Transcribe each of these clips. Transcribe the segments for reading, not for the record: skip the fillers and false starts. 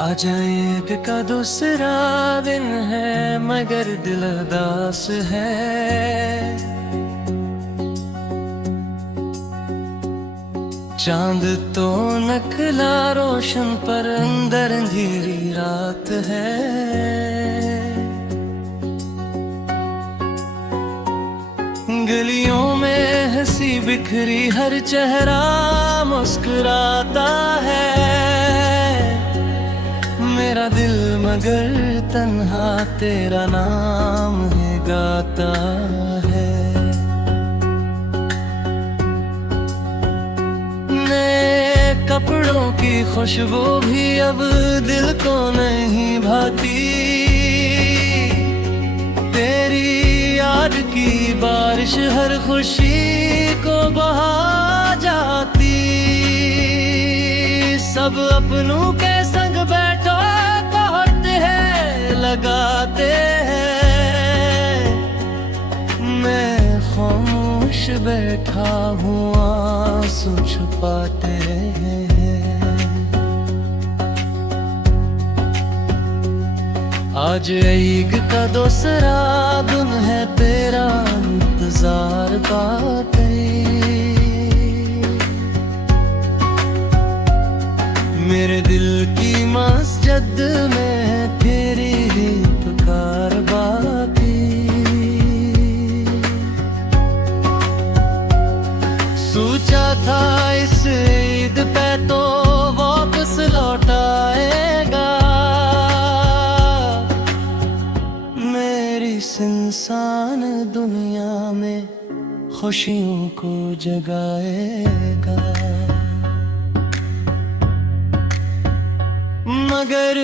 आज ईद का दूसरा दिन है मगर दिल उदास है। चांद तो नखला रोशन पर अंदर अंधेरी रात है। गलियों में हंसी बिखरी हर चेहरा मुस्कुराता है। मेरा दिल मगर तन्हा तेरा नाम है गाता है। नए कपड़ों की खुशबू भी अब दिल को नहीं भाती। तेरी याद की बारिश हर खुशी को बहा जाती। सब अपनों के संग बैठो लगाते हैं। मैं खामोश बैठा हूँ आंसू छुपाते हैं। आज ईद का दूसरा दिन है तेरा इंतजार पाते। मेरे दिल की मस्जिद में है तेरी ही पुकार बाकी। सोचा था इस ईद पे तो वापस लौट आएगा। मेरी इंसान दुनिया में खुशियों को जगाएगा। मगर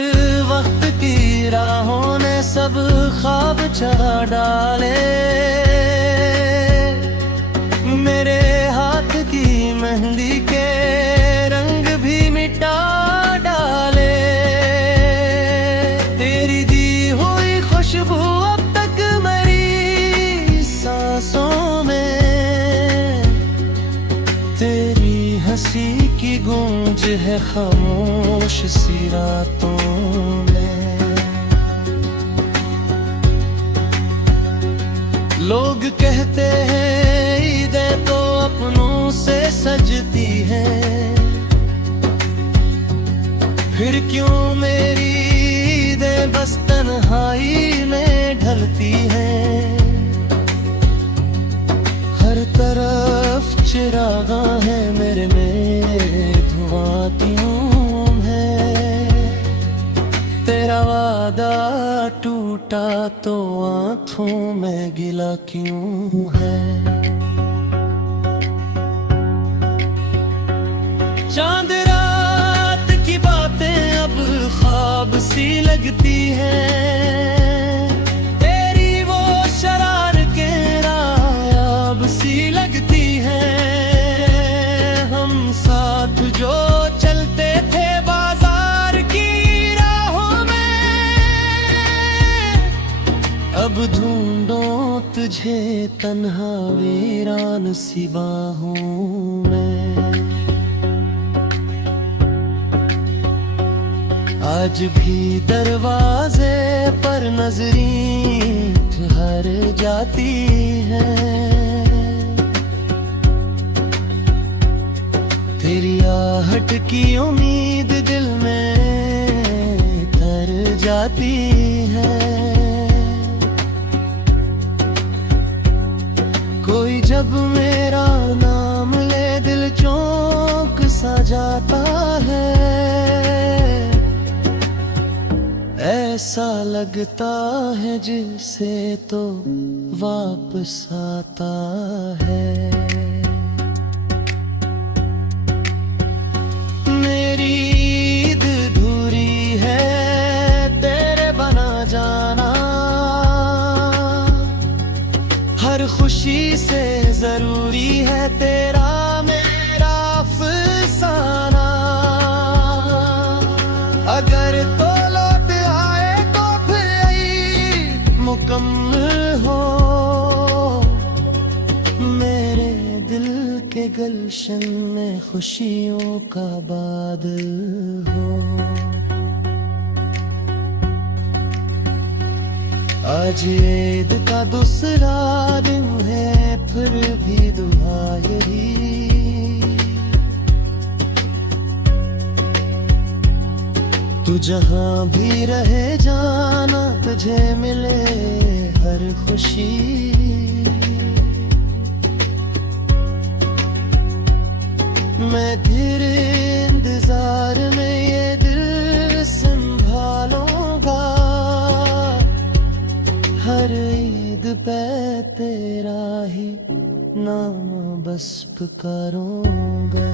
वक्त की राहों ने सब ख्वाब चढ़ा डाले। मेरे हाथ की मेहंदी के रंग भी मिटा डाले। तेरी दी हुई खुशबू अब तक मेरी सांसों में। तेरी हंसी की गूंज है खामोश सी रातों में। लोग कहते हैं ईदें तो अपनों से सजती हैं। फिर क्यों मेरी ईदें बस तन्हाई में ढलती हैं। हर तरफ चिरागा है मेरे में धुआं क्यों है। तेरा वादा टूटा तो आंखों में गिला क्यों है। चांद रात की बातें अब ख्वाब सी लगती हैं। तेरी वो शरारतें नायाब सी लगती हैं। हम साथ जो चलते थे बाजार की राहों में। अब ढूंढो तुझे तन्हा वीरान सी बाहों में। आज भी दरवाजे पर नजरें ठहर जाती हैं। तेरी आहट की उम्मीद दिल में तर जाती है। कोई जब मेरा नाम ले दिल चौंक सा जाता है। ऐसा लगता है जिसे तो वापस आता है। मेरी ईद अधूरी है तेरे बना जाना। हर खुशी से जरूरी है तेरा मेरा अफसाना। अगर तो मुकम्मल हो मेरे दिल के गुलशन में खुशियों का बादल हो। आज ईद का दूसरा दिन है, फिर भी दुआ यही, तू जहां भी रहे जाना, तुझे मिले हर खुशी। मैं तेरे इंतजार में ये दिल संभालूंगा, हर ईद पे तेरा ही नाम बस पुकारूंगा।